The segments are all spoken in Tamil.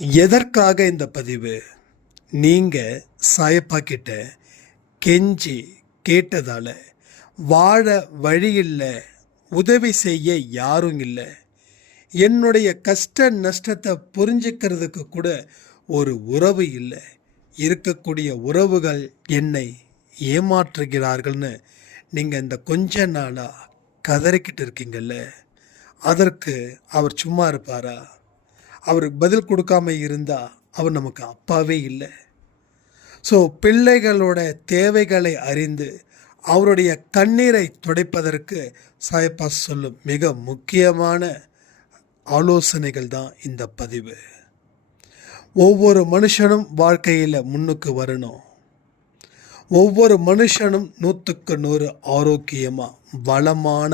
எதற்காக இந்த பதிவு? நீங்கள் சாயப்பா கிட்ட கெஞ்சி கேட்டதால் வாழ வழி இல்லை, உதவி செய்ய யாரும் இல்லை, என்னுடைய கஷ்ட நஷ்டத்தை புரிஞ்சுக்கிறதுக்கு கூட ஒரு உறவு இல்லை, இருக்கக்கூடிய உறவுகள் என்னை ஏமாற்றுகிறார்கள்னு நீங்கள் இந்த கொஞ்ச நாளாக கதறிக்கிட்டு இருக்கீங்கல்ல, அதற்கு அவர் சும்மா இருப்பாரா? அவருக்கு பதில் கொடுக்காம இருந்தால் அவர் நமக்கு அப்பாவே இல்லை. ஸோ பிள்ளைகளோட தேவைகளை அறிந்து அவருடைய கண்ணீரை துடைப்பதற்கு சாயப்பா சொல்லும் மிக முக்கியமான ஆலோசனைகள் தான் இந்த பதிவு. ஒவ்வொரு மனுஷனும் வாழ்க்கையில் முன்னுக்கு வரணும். ஒவ்வொரு மனுஷனும் 100க்கு 100 ஆரோக்கியமாக வளமான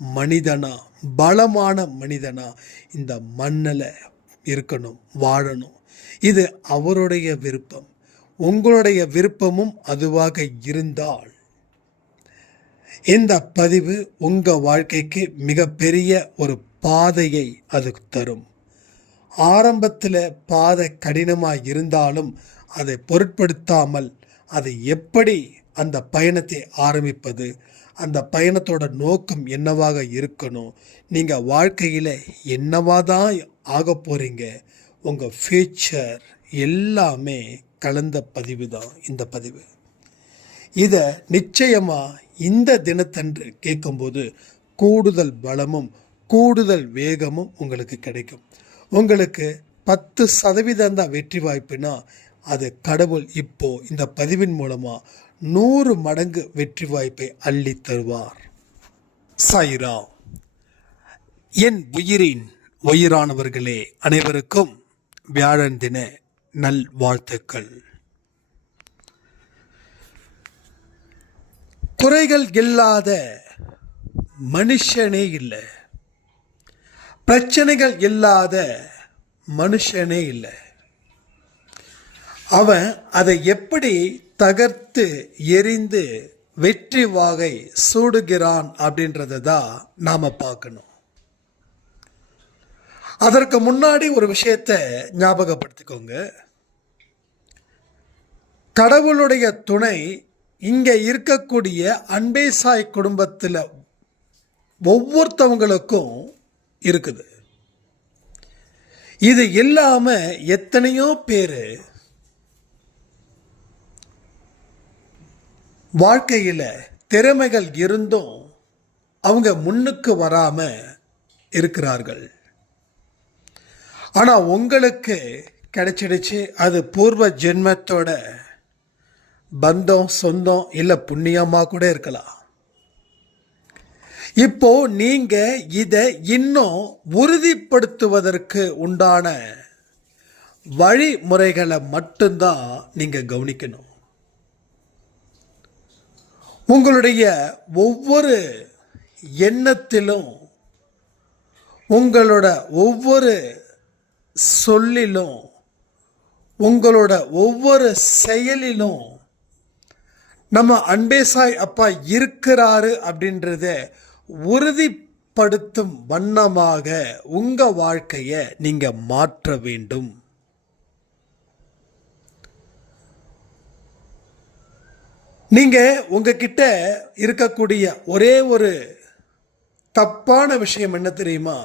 மனிதனா, பலமான மனிதனா இந்த மண்ணில் இருக்கணும், வாழணும். இது அவருடைய விருப்பம். உங்களுடைய விருப்பமும் அதுவாக இருந்தால் இந்த பதிவு உங்கள் வாழ்க்கைக்கு மிகப்பெரிய ஒரு பாதையை அது தரும். ஆரம்பத்தில் பாதை கடினமாக இருந்தாலும் அதை பொருட்படுத்தாமல் அதை எப்படி அந்த பயணத்தை ஆரம்பிப்பது, அந்த பயணத்தோட நோக்கம் என்னவாக இருக்கணும், நீங்கள் வாழ்க்கையில் என்னவாக தான் ஆக போகிறீங்க, உங்கள் ஃப்யூச்சர் எல்லாமே கலந்த பதிவு தான் இந்த பதிவு. இதை நிச்சயமாக இந்த தினத்தன்று கேட்கும்போது கூடுதல் பலமும் கூடுதல் வேகமும் உங்களுக்கு கிடைக்கும். உங்களுக்கு 10% தான் வெற்றி வாய்ப்புனா அது கடவுள் இப்போ இந்த பதிவின் மூலமாக 100 மடங்கு வெற்றி வாய்ப்பை அள்ளி தருவார். சாய்ராம். என் உயிரின் உயிரானவர்களே அனைவருக்கும் வியாழன் தின நல் வாழ்த்துக்கள். குறைகள் இல்லாத மனுஷனே இல்லை, பிரச்சனைகள் இல்லாத மனுஷனே இல்லை. அவன் அதை எப்படி தகர்த்து எரிந்து வெற்றி வாகை சூடுகிறான் அப்படின்றத தான் நாம் பார்க்கணும். அதற்கு முன்னாடி ஒரு விஷயத்தை ஞாபகப்படுத்திக்கோங்க. கடவுளுடைய துணை இங்கே இருக்கக்கூடிய அன்பே சாய் குடும்பத்தில் ஒவ்வொருத்தவங்களுக்கும் இருக்குது. இது இல்லாமல் எத்தனையோ பேர் வாழ்க்கையில் திறமைகள் இருந்தும் அவங்க முன்னுக்கு வராமல் இருக்கிறார்கள். ஆனால் உங்களுக்கு கிடைச்சிடுச்சு. அது பூர்வ ஜென்மத்தோட பந்தம், சொந்தம், இல்லை புண்ணியமாக கூட இருக்கலாம். இப்போ நீங்க இதை இன்னும் உறுதிப்படுத்துவதற்கு உண்டான வழிமுறைகளை மட்டும்தான் நீங்க கவனிக்கணும். உங்களுடைய ஒவ்வொரு எண்ணத்திலும், உங்களோட ஒவ்வொரு சொல்லிலும், உங்களோட ஒவ்வொரு செயலிலும் நம்ம அன்பே சாய் அப்பா இருக்கிறாரு அப்படின்றத உறுதிப்படுத்தும் வண்ணமாக உங்க வாழ்க்கையை நீங்க மாற்ற வேண்டும். நீங்க உங்ககிட்ட இருக்கக்கூடிய ஒரே ஒரு தப்பான விஷயம் என்ன தெரியுமா?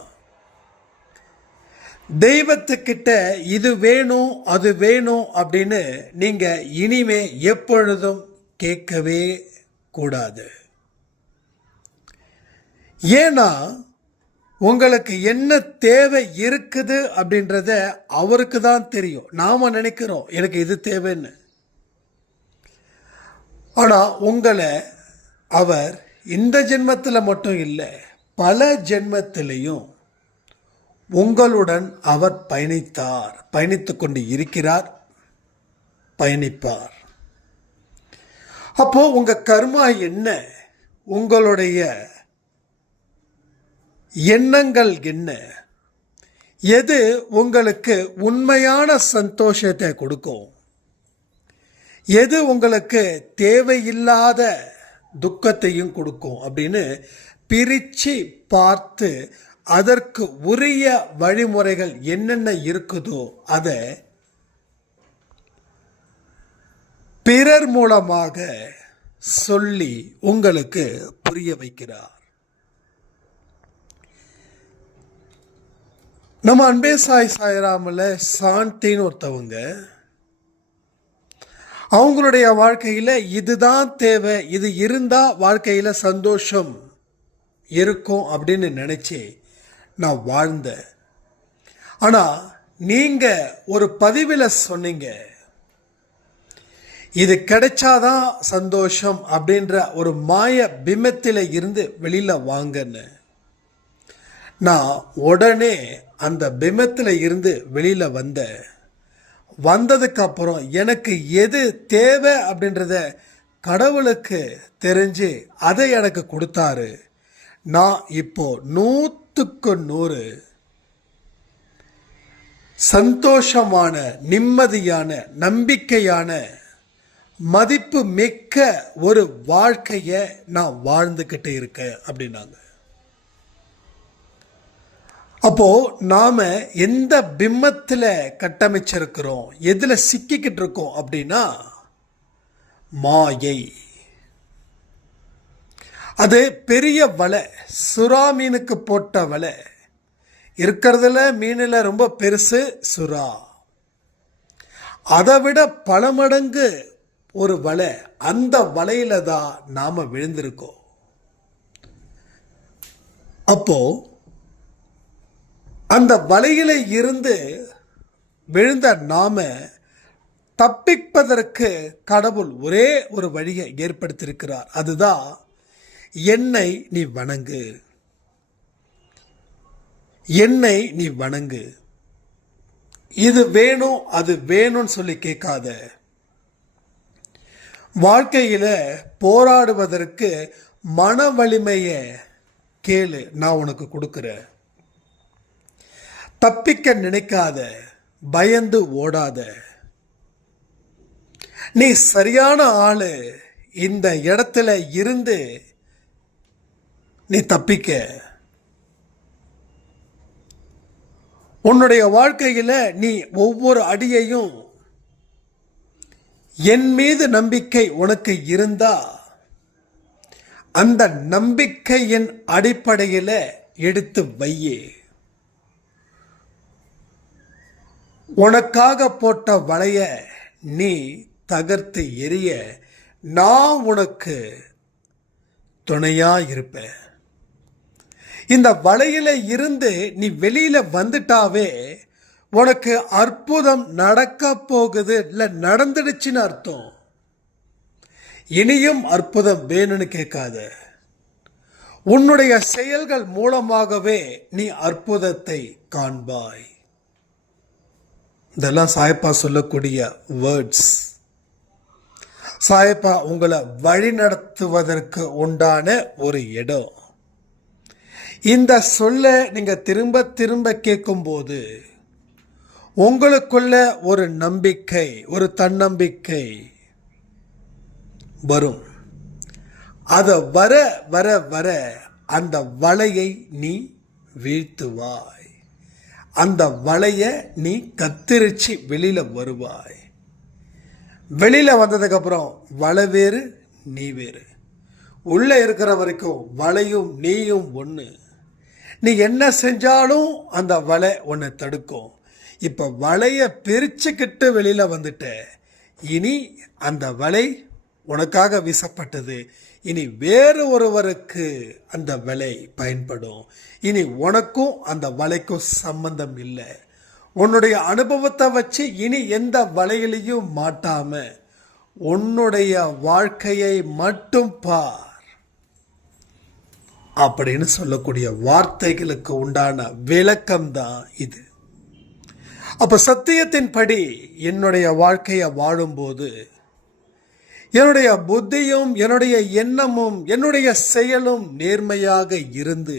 தெய்வத்துக்கிட்ட இது வேணும் அது வேணும் அப்படின்னு நீங்க இனிமே எப்பொழுதும் கேட்கவே கூடாது. ஏன்னா உங்களுக்கு என்ன தேவை இருக்குது அப்படின்றத அவருக்கு தான் தெரியும். நாம நினைக்கிறோம் எனக்கு இது தேவைன்னு. ஆனா உங்களை அவர் இந்த ஜென்மத்தில் மட்டும் இல்லை, பல ஜென்மத்திலையும் உங்களுடன் அவர் பயணித்து கொண்டு இருக்கிறார், பயணிப்பார். அப்போ உங்க கர்மா என்ன, உங்களுடைய எண்ணங்கள் என்ன, எது உங்களுக்கு உண்மையான சந்தோஷத்தை கொடுக்கும், எது உங்களுக்கு தேவையில்லாத துக்கத்தையும் கொடுக்கும் அப்படின்னு பிரித்து பார்த்து அதற்கு உரிய வழிமுறைகள் என்னென்ன இருக்குதோ அதை பிறர் மூலமாக சொல்லி உங்களுக்கு புரிய வைக்கிறார். நம்ம அன்பே சாய் சாய்ராமில் சாந்தின்னு ஒருத்தவங்க, அவங்களுடைய வாழ்க்கையில் இதுதான் தேவை, இது இருந்தால் வாழ்க்கையில் சந்தோஷம் இருக்கும் அப்படின்னு நினச்சி நான் வாழ்ந்தேன். ஆனால் நீங்கள் ஒரு பதிவில் சொன்னீங்க, இது கிடைச்சாதான் சந்தோஷம் அப்படின்ற ஒரு மாய பிம்பத்தில் இருந்து வெளியில் வாங்கன்னு. நான் உடனே அந்த பிம்பத்தில் இருந்து வெளியில் வந்ததுக்கப்புறம் எனக்கு எது தேவை அப்படின்றத கடவுளுக்கு தெரிஞ்சு அதை எனக்கு கொடுத்தாரு. நான் இப்போ 100க்கு 100 சந்தோஷமான, நிம்மதியான, நம்பிக்கையான, மதிப்பு மிக்க ஒரு வாழ்க்கையை நான் வாழ்ந்துக்கிட்டு இருக்கேன் அப்படின்னாங்க. அப்போ நாம எந்த பிம்பத்தில் கட்டமைச்சிருக்கிறோம், எதுல சிக்கிக்கிட்டு இருக்கோம் அப்படின்னா மாயை. அது பெரிய வலை, சுறா மீனுக்கு போட்ட வலை. இருக்கிறதுல மீனில் ரொம்ப பெருசு சுறா. அதை விட பல மடங்கு ஒரு வலை, அந்த வலையில தான் நாம விழுந்திருக்கோம். அப்போ அந்த வலையில இருந்து விழுந்த நாம தப்பிப்பதற்கு கடவுள் ஒரே ஒரு வழியை ஏற்படுத்தியிருக்கிறார். அதுதான் என்னை நீ வணங்கு, என்னை நீ வணங்கு. இது வேணும் அது வேணும்னு சொல்லி கேட்காத. வாழ்க்கையில போராடுவதற்கு மன வலிமையை கேளு, நான் உனக்கு கொடுக்கிறேன். தப்பிக்க நினைக்காத, பயந்து ஓடாத. நீ சரியான ஆளு, இந்த இடத்துல இருந்து நீ தப்பிக்க. உன்னுடைய வாழ்க்கையில நீ ஒவ்வொரு அடியையும் என் மீது நம்பிக்கை உனக்கு இருந்தா அந்த நம்பிக்கையின் அடிப்படையில் எடுத்து வையே. உனக்காக போட்ட வலைய நீ தகர்த்து எரிய நான் உனக்கு துணையா இருப்பேன். இந்த வலையில இருந்து நீ வெளியில வந்துட்டாவே உனக்கு அற்புதம் நடக்க போகுது, இல்லை நடந்துடுச்சுன்னு அர்த்தம். இனியும் அற்புதம் வேணும்னு கேட்காத. உன்னுடைய செயல்கள் மூலமாகவே நீ அற்புதத்தை காண்பாய். இதெல்லாம் சாயப்பா சொல்லக்கூடிய வேர்ட்ஸ். சாயப்பா உங்களை வழி நடத்துவதற்கு உண்டான ஒரு இடம். இந்த சொல்ல நீங்க திரும்ப திரும்ப கேட்கும்போது உங்களுக்குள்ள ஒரு நம்பிக்கை, ஒரு தன்னம்பிக்கை வரும். அதை வர வர வர அந்த வலையை நீ வீழ்த்துவாய். அந்த வலையை நீ கத்திரிச்சு வெளியில வருவாய். வெளியில வந்ததுக்கப்புறம் வலை வேறு நீ வேறு. உள்ள இருக்கிற வரைக்கும் வலையும் நீயும் ஒன்று. நீ என்ன செஞ்சாலும் அந்த வலை உன்னை தடுக்கும். இப்போ வலையை பிரிச்சுக்கிட்டு வெளியில் வந்துட்ட. இனி அந்த வலை உனக்காக வீசப்பட்டது. இனி வேறு ஒருவருக்கு அந்த வலை பயன்படும். இனி உனக்கும் அந்த வலைக்கும் சம்பந்தம் இல்லை. உன்னுடைய அனுபவத்தை வச்சு இனி எந்த வலையிலையும் மாட்டாம உன்னுடைய வாழ்க்கையை மட்டும் பார் அப்படின்னு சொல்லக்கூடிய வார்த்தைகளுக்கு உண்டான விளக்கம்தான் இது. அப்ப சத்தியத்தின்படி என்னுடைய வாழ்க்கையை வாழும்போது என்னுடைய புத்தியும் என்னுடைய எண்ணமும் என்னுடைய செயலும் நேர்மையாக இருந்து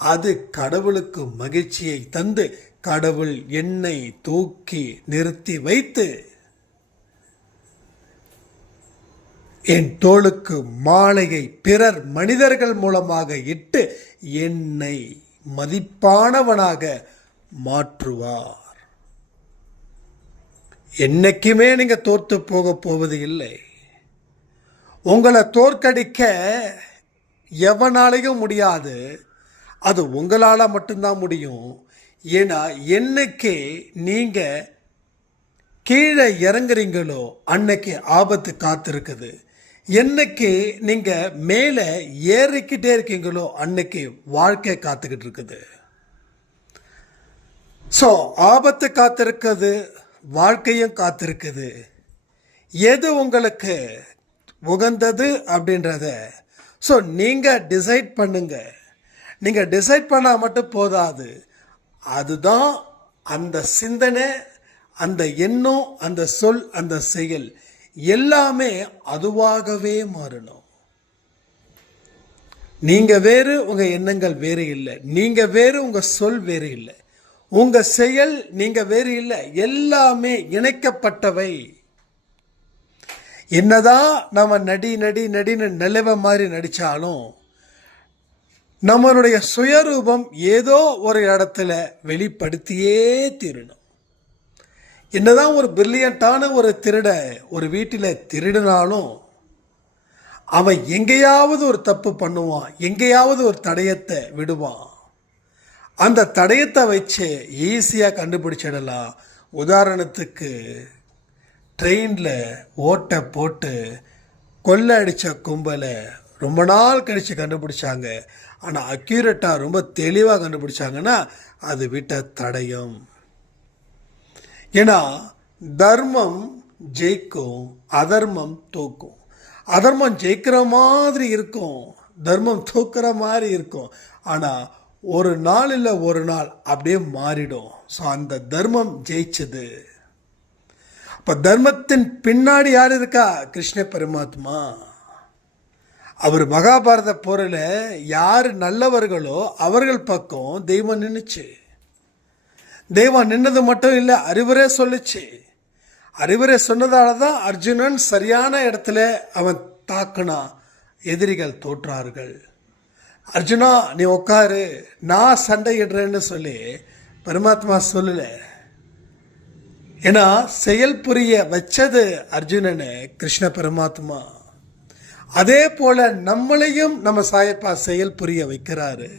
அது கடவுளுக்கு மகிழ்ச்சியை தந்து கடவுள் என்னை தூக்கி நிறுத்தி வைத்து என் தோளுக்கு மாலையை பிறர் மனிதர்கள் மூலமாக இட்டு என்னை மதிப்பானவனாக மாற்றுவார். என்னைக்குமே நீங்க தோற்று போக போவது இல்லை. உங்களை தோற்கடிக்க எவனாலையும் முடியாது. அது உங்களால மட்டும்தான் முடியும். ஏன்னா என்னைக்கு நீங்க கீழே இறங்குறீங்களோ அன்னைக்கு ஆபத்து காத்திருக்குது. என்னைக்கு நீங்க மேலே ஏறிக்கிட்டே இருக்கீங்களோ அன்னைக்கு வாழ்க்கை காத்துக்கிட்டு இருக்குது. ஸோ ஆபத்து காத்திருக்குது, வாழ்க்கையும் காத்திருக்குது. எது உங்களுக்கு உகந்தது அப்படின்றத ஸோ நீங்கள் டிசைட் பண்ணுங்க. நீங்கள் டிசைட் பண்ணால் மட்டும் போதாது. அதுதான் அந்த சிந்தனை, அந்த எண்ணம், அந்த சொல், அந்த செயல் எல்லாமே அதுவாகவே மாறணும். நீங்க வேறு, உங்க எண்ணங்கள் வேறு இல்லை. நீங்க வேறு, உங்க சொல் வேறு இல்லை. உங்க செயல் நீங்க வேறு இல்லை. எல்லாமே இணைக்கப்பட்டவை. என்னதான் நம்ம நடின்னு நிலவ மாதிரி நடிச்சாலும் நம்மளுடைய சுயரூபம் ஏதோ ஒரு இடத்துல வெளிப்படுத்தியே தீரணும். என்னதான் ஒரு பிரில்லியண்டான ஒரு திருட ஒரு வீட்டில் திருடினாலும் அவன் எங்கேயாவது ஒரு தப்பு பண்ணுவான், எங்கேயாவது ஒரு தடயத்தை விடுவான். அந்த தடயத்தை வச்சு ஈஸியாக கண்டுபிடிச்சிடலாம். உதாரணத்துக்கு ட்ரெயினில் ஓட்டை போட்டு கொள்ளை அடித்த கும்பலை ரொம்ப நாள் கழித்து கண்டுபிடிச்சாங்க. ஆனால் அக்யூரேட்டாக ரொம்ப தெளிவாக கண்டுபிடிச்சாங்கன்னா அது விட்ட தடயம். ஏன்னா தர்மம் ஜெயிக்கும், அதர்மம் தோக்கும். அதர்மம் ஜெயிக்கிற மாதிரி இருக்கும், தர்மம் தோக்கிற மாதிரி இருக்கும். ஆனால் ஒரு நாள் இல்லை ஒரு நாள் அப்படியே மாறிடும். ஸோ அந்த தர்மம் ஜெயிச்சது. அப்போ தர்மத்தின் பின்னாடி யார் இருக்கா? கிருஷ்ண பரமாத்மா. அவர் மகாபாரத போரில் யார் நல்லவர்களோ அவர்கள் பக்கம் தெய்வம் நின்றுச்சு. தெய்வம் நின்னது மட்டும் இல்லை, அறிவுரை சொல்லிச்சு. அறிவுரை சொன்னதால தான் அர்ஜுனன் சரியான இடத்துல அவன் தாக்குனான். எதிரிகள் தோற்றார்கள். அர்ஜுனா நீ உட்காரு, நான் சண்டையிடுறேன்னு சொல்லி பரமாத்மா சொல்லல. ஏன்னா செயல் புரிய வச்சது அர்ஜுனனு கிருஷ்ண பரமாத்மா. அதே போல நம்மளையும் நம்ம சாயப்பா செயல் புரிய வைக்கிறாரு.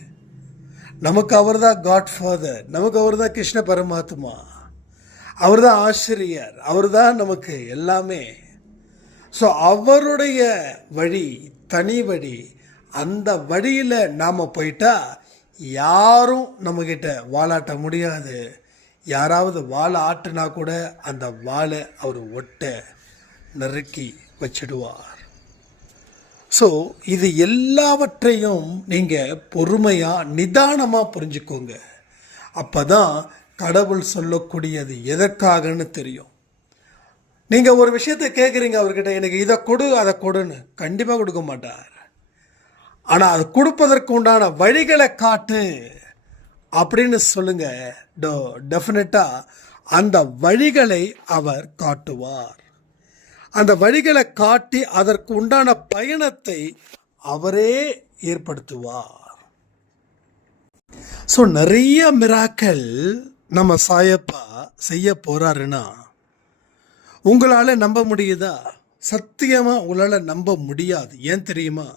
நமக்கு அவர் தான் காட்ஃபாதர், நமக்கு அவர் தான் கிருஷ்ண பரமாத்மா, அவர் தான் ஆசிரியர், அவர் தான் நமக்கு எல்லாமே. ஸோ அவருடைய வழி தனி வழி. அந்த வழியில் நாம் போயிட்டா யாரும் நம்மக்கிட்ட வாலாட்ட முடியாது. யாராவது வாழை ஆட்டுனா கூட அந்த வாழை அவர் ஒட்ட நறுக்கி வச்சிடுவார். ஸோ இது எல்லாவற்றையும் நீங்கள் பொறுமையாக நிதானமாக புரிஞ்சுக்கோங்க. அப்போ தான் கடவுள் சொல்லக்கூடியது எதற்காகன்னு தெரியும். நீங்கள் ஒரு விஷயத்தை கேட்குறீங்க அவர்கிட்ட, எனக்கு இதை கொடு அதை கொடுன்னு, கண்டிப்பாக கொடுக்க மாட்டார். ஆனால் அது கொடுப்பதற்கு உண்டான வழிகளை காட்டு அப்படின்னு சொல்லுங்க, டெஃபினட்டாக அந்த வழிகளை அவர் காட்டுவார். அந்த வழிகளை காட்டி அதற்கு உண்டான பயணத்தை அவரே ஏற்படுத்துவார். ஸோ நிறைய மிராக்கள் நம்ம சாயப்பா செய்ய போறாருன்னா உங்களால் நம்ப முடியுதா? சத்தியமாக உங்களால் நம்ப முடியாது. ஏன் தெரியுமா?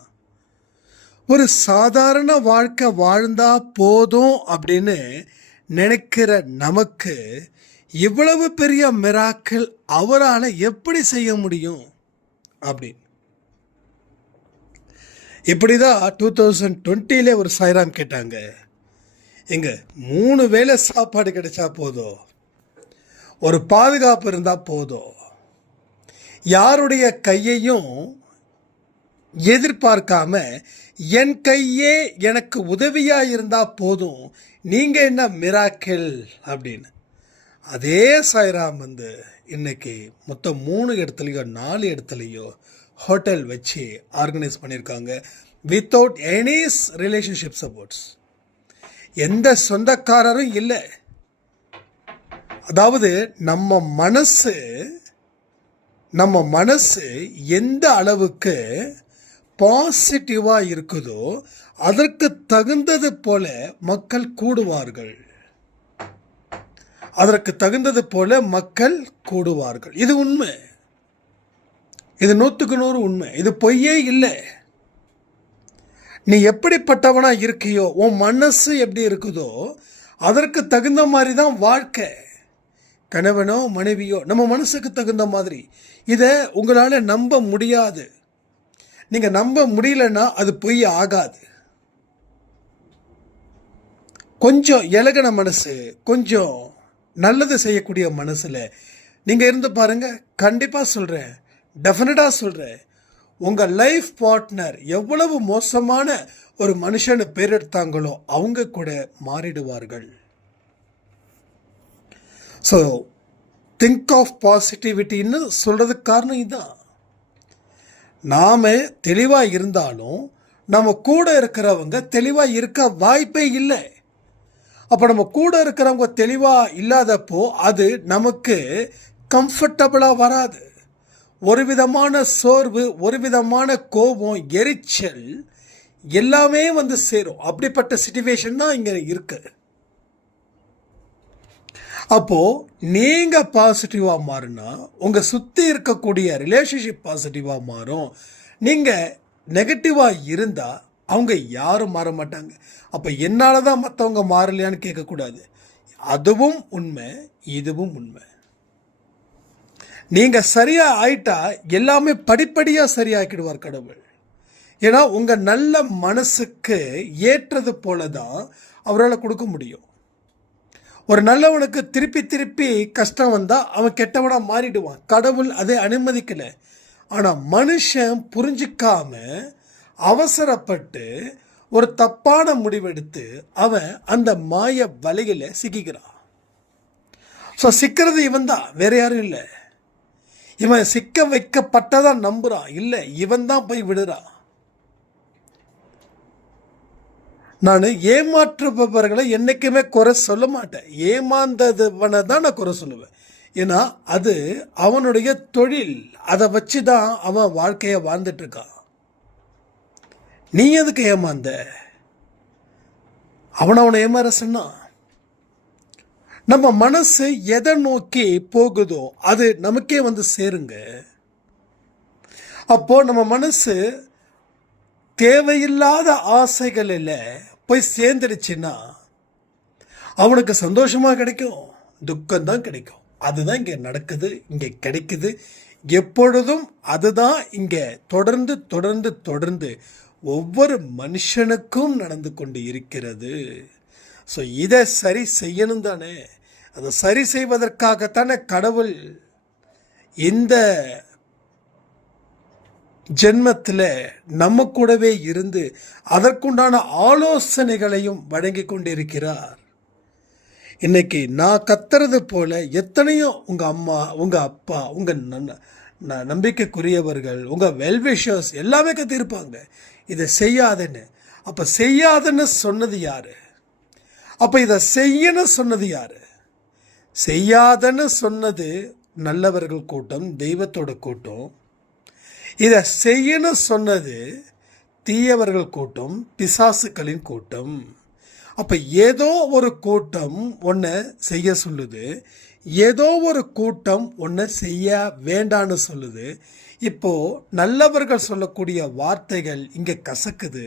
ஒரு சாதாரண வாழ்க்கை வாழ்ந்தா போதும் அப்படின்னு நினைக்கிற நமக்கு இவ்வளவு பெரிய மிராக்கிள் அவரால் எப்படி செய்ய முடியும் அப்படின்னு. இப்படிதான் 2020 ஒரு சாய்ராம் கேட்டாங்க, எங்க 3 வேளை சாப்பாடு கிடைச்சா போதும், ஒரு பாதுகாப்பு இருந்தால் போதும், யாருடைய கையையும் எதிர்பார்க்காம என் கையே எனக்கு உதவியா இருந்தா போதும், நீங்க என்ன மிராக்கிள் அப்படின்னு. அதே சாய்ராம் இன்னைக்கு மொத்தம் 3 இடத்துலையோ 4 இடத்துலையோ ஹோட்டல் வச்சு ஆர்கனைஸ் பண்ணியிருக்காங்க. Without any relationship supports. எந்த சொந்தக்காரரும் இல்லை. அதாவது நம்ம மனசு எந்த அளவுக்கு பாசிட்டிவாக இருக்குதோ அதற்கு தகுந்தது போல மக்கள் கூடுவார்கள். அதற்கு தகுந்தது போல மக்கள் கூடுவார்கள். இது உண்மை. இது 100% உண்மை. இது பொய்யே இல்லை. நீ எப்படிப்பட்டவனா இருக்கியோ, உன் மனசு எப்படி இருக்குதோ அதற்கு தகுந்த மாதிரி தான் வாழ்க்கை. கணவனோ மனைவியோ நம்ம மனசுக்கு தகுந்த மாதிரி. இதை உங்களால் நம்ப முடியாது. நீங்கள் நம்ப முடியலன்னா அது பொய் ஆகாது. கொஞ்சம் இலகின மனசு, கொஞ்சம் நல்லது செய்யக்கூடிய மனசில் நீங்கள் இருந்து பாருங்கள். கண்டிப்பாக சொல்கிறேன், டெஃபினட்டாக சொல்கிறேன், உங்கள் லைஃப் பார்ட்னர் எவ்வளவு மோசமான ஒரு மனுஷனை பேர் எடுத்தாங்களோ அவங்க கூட மாறிடுவார்கள். ஸோ திங்க் ஆஃப் பாசிட்டிவிட்டின்னு சொல்கிறதுக்கு காரணம் இதுதான். நாம் தெளிவாக இருந்தாலும் நம்ம கூட இருக்கிறவங்க தெளிவாக இருக்க வாய்ப்பே இல்லை. அப்போ நம்ம கூட இருக்கிறவங்க தெளிவாக இல்லாதப்போ அது நமக்கு கம்ஃபர்டபுளாக வராது. ஒரு விதமான சோர்வு, ஒரு விதமான கோபம், எரிச்சல் எல்லாமே வந்து சேரும். அப்படிப்பட்ட சிச்சுவேஷன் தான் இங்கே இருக்கு. அப்போது நீங்கள் பாசிட்டிவாக மாறினா உங்கள் சுற்றி இருக்கக்கூடிய ரிலேஷன்ஷிப் பாசிட்டிவாக மாறும். நீங்கள் நெகட்டிவாக இருந்தால் அவங்க யாரும் மாற மாட்டாங்க. அப்போ என்னால் தான் மற்றவங்க மாறலையான்னு கேட்கக்கூடாது. அதுவும் உண்மை, இதுவும் உண்மை. நீங்கள் சரியாக ஆயிட்டா எல்லாமே படிப்படியாக சரியாக்கிடுவார் கடவுள். ஏன்னா உங்கள் நல்ல மனசுக்கு ஏற்றது போல தான் அவரால் கொடுக்க முடியும். ஒரு நல்லவனுக்கு திருப்பி திருப்பி கஷ்டம் வந்தால் அவன் கெட்டவனாக மாறிடுவான். கடவுள் அதை அனுமதிக்கலை. ஆனால் மனுஷன் புரிஞ்சிக்காம அவசரப்பட்டு ஒரு தப்பான முடிவெடுத்து அவன் அந்த மாய வலையில் சிக்கிக்கிறான். ஸோ சிக்கிறது இவன் தான், வேற யாரும் இல்லை. இவன் சிக்க வைக்கப்பட்டதான் நம்புறான், இல்லை இவன் தான் போய் விடுறான். நான் ஏமாற்றுபவர்களை என்றைக்குமே குறை சொல்ல மாட்டேன். ஏமாந்ததுவனை தான் நான் குறை சொல்லுவேன். ஏன்னா அது அவனுடைய தொழில். அதை வச்சு தான் அவன் வாழ்க்கையை வாழ்ந்துட்டு இருக்கான். நீ எதுக்கு ஏமாந்த? அவனை ஏமாற சொன்னான். நம்ம மனசு எதை நோக்கி போகுதோ அது நமக்கே வந்து சேருங்க. அப்போ நம்ம மனசு தேவையில்லாத ஆசைகளில் போய் சேர்ந்துடுச்சுன்னா அவனுக்கு சந்தோஷமாக கிடைக்கும், துக்கம்தான் கிடைக்கும். அதுதான் இங்கே நடக்குது, இங்கே கிடைக்குது. எப்பொழுதும் அதுதான் இங்கே தொடர்ந்து தொடர்ந்து தொடர்ந்து ஒவ்வொரு மனுஷனுக்கும் நடந்து கொண்டு இருக்கிறது. ஸோ இதை சரி செய்யணும் தானே. அதை சரி செய்வதற்காகத்தானே கடவுள் இந்த ஜென்மத்தில் நம்ம கூடவே இருந்து அதற்குண்டான ஆலோசனைகளையும் வழங்கி கொண்டிருக்கிறார். இன்னைக்கு நான் கத்துறது போல எத்தனையோ உங்கள் அம்மா, உங்கள் அப்பா, உங்கள் நம்பிக்கைக்குரியவர்கள், உங்கள் வெல்விஷர்ஸ் எல்லாமே கத்திருப்பாங்க இதை செய்யாதுன்னு. அப்போ செய்யாதுன்னு சொன்னது யாரு? அப்போ இதை செய்யணும் சொன்னது யாரு? செய்யாதன்னு சொன்னது நல்லவர்கள் கூட்டம், தெய்வத்தோட கூட்டம். இதை செய்யணும் சொன்னது தீயவர்கள் கூட்டம், பிசாசுக்களின் கூட்டம். அப்போ ஏதோ ஒரு கூட்டம் ஒன்றை செய்ய சொல்லுது, ஏதோ ஒரு கூட்டம் ஒன்றை செய்ய வேண்டான்னு சொல்லுது. இப்போது நல்லவர்கள் சொல்லக்கூடிய வார்த்தைகள் இங்கே கசக்குது,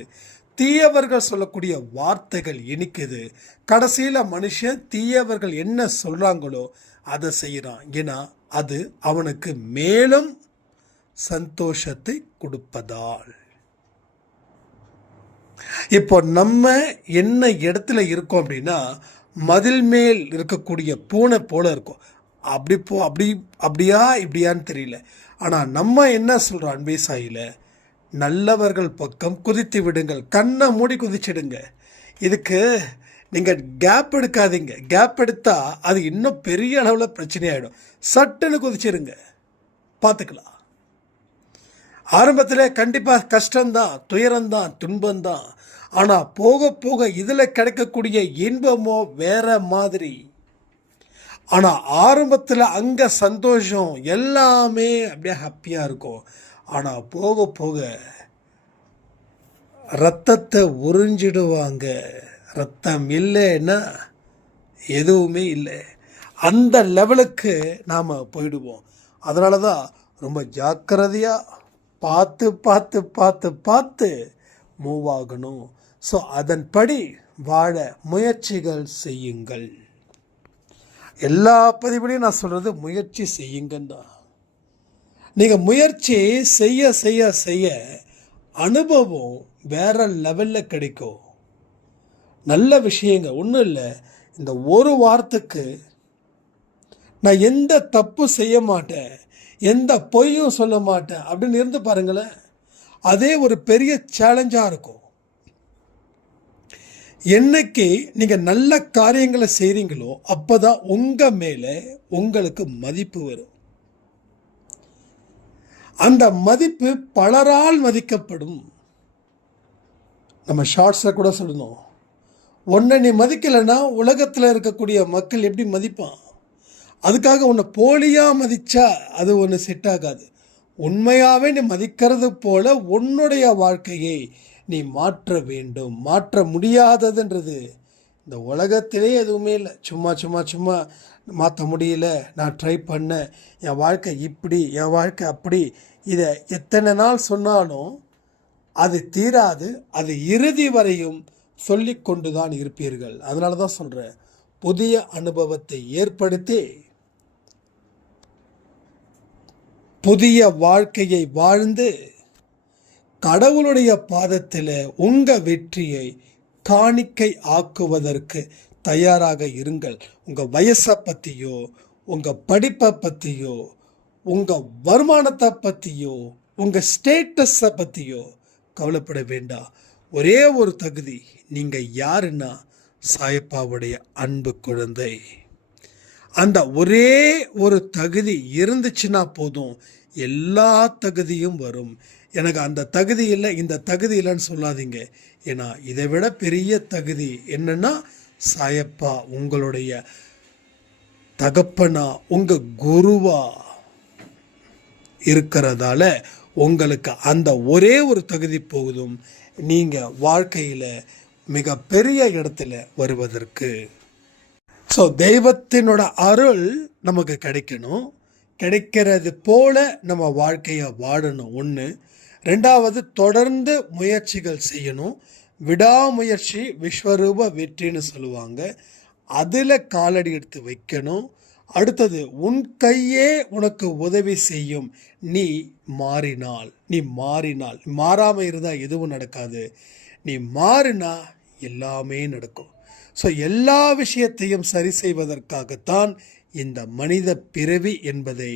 தீயவர்கள் சொல்லக்கூடிய வார்த்தைகள் இனிக்குது. கடைசியில் மனுஷன் தீயவர்கள் என்ன சொல்கிறாங்களோ அதை செய்கிறான். ஏன்னா அது அவனுக்கு மேலும் சந்தோஷத்தை கொடுப்பதால். இப்போ நம்ம என்ன இடத்துல இருக்கோம் அப்படின்னா, மதில் மேல் இருக்கக்கூடிய பூனை போல இருக்கும். அப்படியா இப்படியான்னு தெரியல. ஆனால் நம்ம என்ன சொல்கிறோம் அன்பே சாயில, நல்லவர்கள் பக்கம் குதித்து விடுங்கள், கண்ணை மூடி குதிச்சிடுங்க. இதுக்கு நீங்கள் கேப் எடுக்காதீங்க. கேப் எடுத்தால் அது இன்னும் பெரிய அளவில் பிரச்சனையாயிடும். சட்டுன்னு குதிச்சிடுங்க, பார்த்துக்கலாம். ஆரம்பத்தில் கண்டிப்பாக கஷ்டம்தான், துயரம்தான், துன்பம்தான். ஆனால் போக போக இதில் கிடைக்கக்கூடிய இன்பமோ வேற மாதிரி. ஆனால் ஆரம்பத்தில் அங்கே சந்தோஷம் எல்லாமே அப்படியே ஹாப்பியாக இருக்கும். ஆனால் போக போக ரத்தத்தை உறிஞ்சிடுவாங்க. ரத்தம் இல்லைன்னா எதுவுமே இல்லை. அந்த லெவலுக்கு நாம் போயிடுவோம். அதனால தான் ரொம்ப ஜாக்கிரதையாக பார்த்து பார்த்து பார்த்து பார்த்து மூவ் ஆகணும். ஸோ அதன்படி வாழ முயற்சிகள் செய்யுங்கள். எல்லா பதிவுலையும் நான் சொல்கிறது முயற்சி செய்யுங்கன்னு தான். நீங்கள் முயற்சி செய்ய செய்ய செய்ய அனுபவம் வேற லெவலில் கிடைக்கும். நல்ல விஷயங்க ஒன்றும் இல்லை. இந்த ஒரு வாரத்துக்கு நான் எந்த தப்பு செய்ய மாட்டேன், எந்த பொய்யும் சொல்ல மாட்டேன் அப்படின்னு இருந்து பாருங்களேன். அதே ஒரு பெரிய சேலஞ்சாக இருக்கும். என்னைக்கு நீங்கள் நல்ல காரியங்களை செய்கிறீங்களோ அப்போ தான் உங்கள் மேலே உங்களுக்கு மதிப்பு வரும். அந்த மதிப்பு பலரால் மதிக்கப்படும். நம்ம ஷார்ட்ஸில் கூட சொல்லணும், உன்னை நீ மதிக்கலைன்னா உலகத்தில் இருக்கக்கூடிய மக்கள் எப்படி மதிப்பான்? அதுக்காக உன்னை போலியாக மதித்தா அது ஒன்று செட் ஆகாது. உண்மையாகவே நீ மதிக்கிறது போல உன்னுடைய வாழ்க்கையை நீ மாற்ற வேண்டும். மாற்ற முடியாததுன்றது இந்த உலகத்திலே எதுவுமே இல்லை. சும்மா சும்மா சும்மா மாற்ற முடியல, நான் ட்ரை பண்ணேன், என் வாழ்க்கை இப்படி, என் வாழ்க்கை அப்படி, இதை எத்தனை நாள் சொன்னாலும் அது தீராது. அது இறுதி வரையும் சொல்லி கொண்டு தான் இருப்பீர்கள். அதனால தான் சொல்கிறேன், புதிய அனுபவத்தை ஏற்படுத்தி புதிய வாழ்க்கையை வாழ்ந்து கடவுளுடைய பாதத்தில் உங்கள் வெற்றியை காணிக்கை ஆக்குவதற்கு தயாராக இருங்கள். உங்கள் வயசை பற்றியோ, உங்கள் படிப்பை பற்றியோ, உங்கள் வருமானத்தை பற்றியோ, உங்கள் ஸ்டேட்டஸை பற்றியோ கவலைப்பட வேண்டாம். ஒரே ஒரு தகுதி, நீங்கள் யாருன்னா சாயப்பாவுடைய அன்பு குழந்தை. அந்த ஒரே ஒரு தகுதி இருந்துச்சுன்னா போதும், எல்லா தகுதியும் வரும். எனக்கு அந்த தகுதி இல்லை, இந்த தகுதி இல்லைன்னு சொல்லாதீங்க. ஏன்னா இதை விட பெரிய தகுதி என்னன்னா, சாயப்பா உங்களுடைய தகப்பனா, உங்கள் குருவா இருக்கிறதால உங்களுக்கு அந்த ஒரே ஒரு தகுதி போகுதும் நீங்கள் வாழ்க்கையில் மிக பெரிய இடத்துல வருவதற்கு. ஸோ தெய்வத்தினோட அருள் நமக்கு கிடைக்கணும். கிடைக்கிறது போல நம்ம வாழ்க்கையை வாழணும். ஒன்று. ரெண்டாவது, தொடர்ந்து முயற்சிகள் செய்யணும். விடாமுயற்சி விஸ்வரூப வெற்றின்னு சொல்லுவாங்க. அதில் காலடி எடுத்து வைக்கணும். அடுத்தது, உன் கையே உனக்கு உதவி செய்யும். நீ மாறினால் மாறாமல் இருந்தால் எதுவும் நடக்காது. நீ மாறினா எல்லாமே நடக்கும். ஸோ எல்லா விஷயத்தையும் சரி செய்வதற்காகத்தான் இந்த மனித பிறவி என்பதை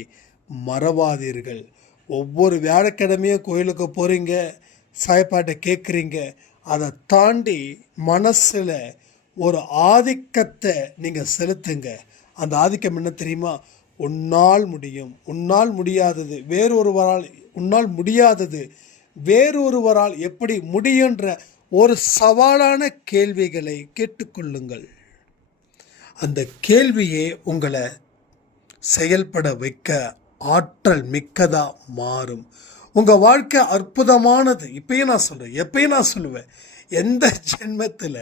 மறவாதீர்கள். ஒவ்வொரு வியாழக்கிழமையும் கோயிலுக்கு போகிறீங்க, சாயப்பாட்டை கேட்குறீங்க. அதை தாண்டி மனசில் ஒரு ஆதிக்கத்தை நீங்கள் செலுத்துங்க. அந்த ஆதிக்கம் என்ன தெரியுமா? உன்னால் முடியும், உன்னால் முடியாதது வேறொருவரால், உன்னால் முடியாதது வேறொருவரால் எப்படி முடியுன்ற ஒரு சவாலான கேள்விகளை கேட்டுக்கொள்ளுங்கள். அந்த கேள்வியே உங்களை செயல்பட வைக்க ஆற்றல் மிக்கதாக மாறும். உங்கள் வாழ்க்கை அற்புதமானது. இப்பயும் நான் சொல்கிறேன், எப்பயும் நான் சொல்லுவேன், எந்த ஜென்மத்தில்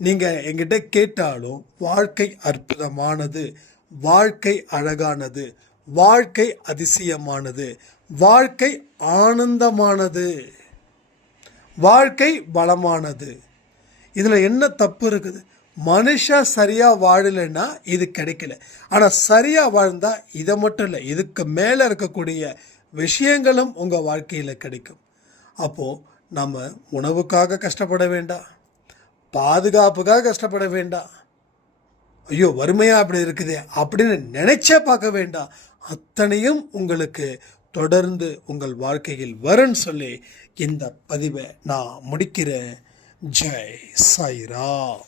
நீங்கள் என்கிட்ட கேட்டாலும் வாழ்க்கை அற்புதமானது, வாழ்க்கை அழகானது, வாழ்க்கை அதிசயமானது, வாழ்க்கை ஆனந்தமானது, வாழ்க்கை பலமானது. இதில் என்ன தப்பு இருக்குது? மனுஷன் சரியாக வாழலைன்னா இது கிடைக்கல. ஆனால் சரியாக வாழ்ந்தால் இதை மட்டும் இல்லை, இதுக்கு மேலே இருக்கக்கூடிய விஷயங்களும் உங்கள் வாழ்க்கையில் கிடைக்கும். அப்போது நம்ம உணவுக்காக கஷ்டப்பட வேண்டாம், பாதுகாப்புக்காக கஷ்டப்பட வேண்டாம், ஐயோ வறுமையாக அப்படி இருக்குது அப்படின்னு நினைச்சே பார்க்க வேண்டாம். அத்தனையும் உங்களுக்கு தொடர்ந்து உங்கள் வாழ்க்கையில் வரும்னு சொல்லி இந்த பதிவை நான் முடிக்கிறேன். ஜெய் சாய்ராம்.